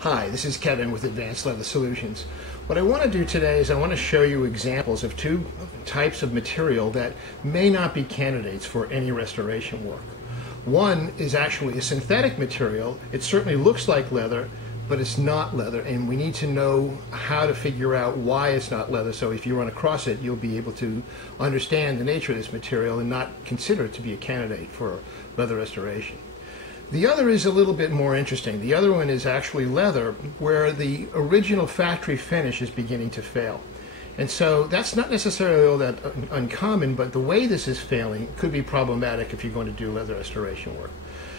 Hi, this is Kevin with Advanced Leather Solutions. What I want to do today is I want to show you examples of two types of material that may not be candidates for any restoration work. One is actually a synthetic material. It certainly looks like leather, but it's not leather, and we need to know how to figure out why it's not leather, so if you run across it, you'll be able to understand the nature of this material and not consider it to be a candidate for leather restoration. The other is a little bit more interesting. The other one is actually leather, where the original factory finish is beginning to fail. And so that's not necessarily all that uncommon, but the way this is failing could be problematic if you're going to do leather restoration work.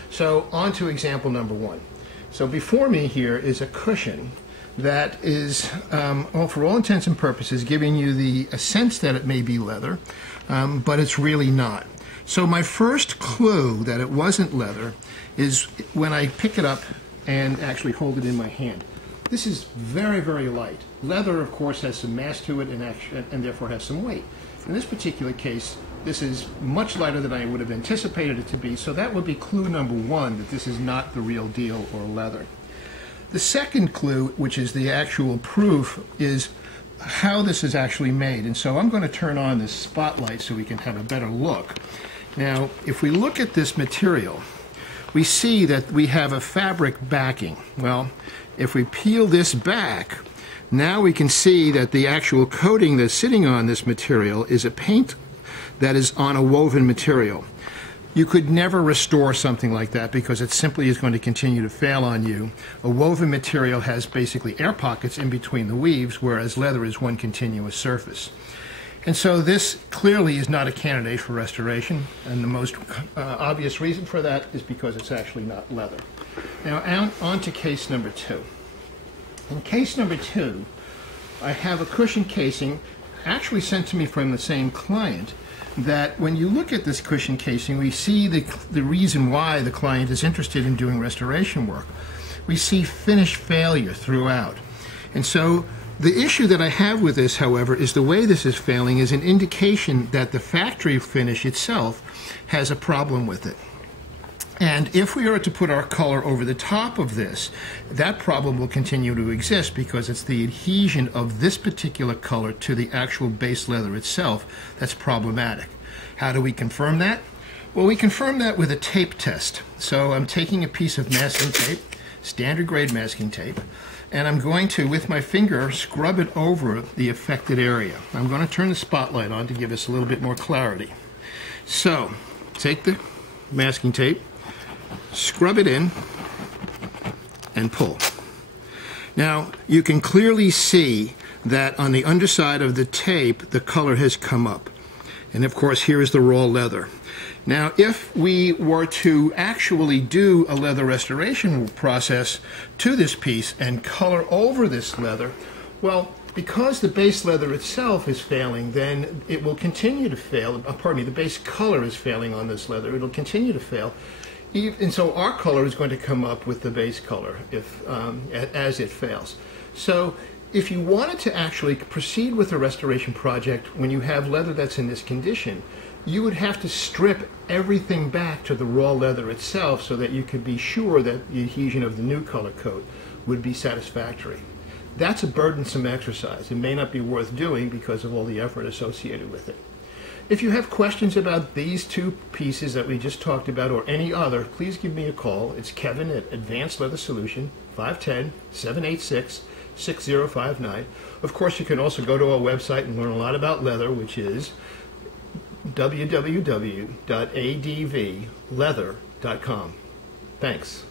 So on to example number one. So before me here is a cushion that is, well, for all intents and purposes, giving you a sense that it may be leather, but it's really not. So my first clue that it wasn't leather is when I pick it up and actually hold it in my hand. This is very, very light. Leather, of course, has some mass to it and therefore has some weight. In this particular case, this is much lighter than I would have anticipated it to be, so that would be clue number one, that this is not the real deal or leather. The second clue, which is the actual proof, is how this is actually made. And so I'm going to turn on this spotlight so we can have a better look. Now, if we look at this material, we see that we have a fabric backing. Well, if we peel this back, now we can see that the actual coating that's sitting on this material is a paint that is on a woven material. You could never restore something like that because it simply is going to continue to fail on you. A woven material has basically air pockets in between the weaves, whereas leather is one continuous surface. And so this clearly is not a candidate for restoration, and the most obvious reason for that is because it's actually not leather. Now on to case number two. In case number two, I have a cushion casing actually sent to me from the same client, that when you look at this cushion casing, we see the reason why the client is interested in doing restoration work. We see finish failure throughout. And so the issue that I have with this, however, is the way this is failing is an indication that the factory finish itself has a problem with it. And if we are to put our color over the top of this, that problem will continue to exist because it's the adhesion of this particular color to the actual base leather itself that's problematic. How do we confirm that? Well, we confirm that with a tape test. So I'm taking a piece of masking tape, standard grade masking tape, and I'm going to, with my finger, scrub it over the affected area. I'm going to turn the spotlight on to give us a little bit more clarity. So, take the masking tape, scrub it in, and pull. Now, you can clearly see that on the underside of the tape, the color has come up. And of course, here is the raw leather. Now, if we were to actually do a leather restoration process to this piece and color over this leather, well, because the base leather itself is failing, then it will continue to fail. Pardon me, the base color is failing on this leather. It'll continue to fail. And so our color is going to come up with the base color as it fails. So if you wanted to actually proceed with a restoration project when you have leather that's in this condition, you would have to strip everything back to the raw leather itself so that you could be sure that the adhesion of the new color coat would be satisfactory. That's a burdensome exercise. It may not be worth doing because of all the effort associated with it. If you have questions about these two pieces that we just talked about or any other, please give me a call. It's Kevin at Advanced Leather Solution, 510-786-6059. Of course, you can also go to our website and learn a lot about leather, which is www.advleather.com. Thanks.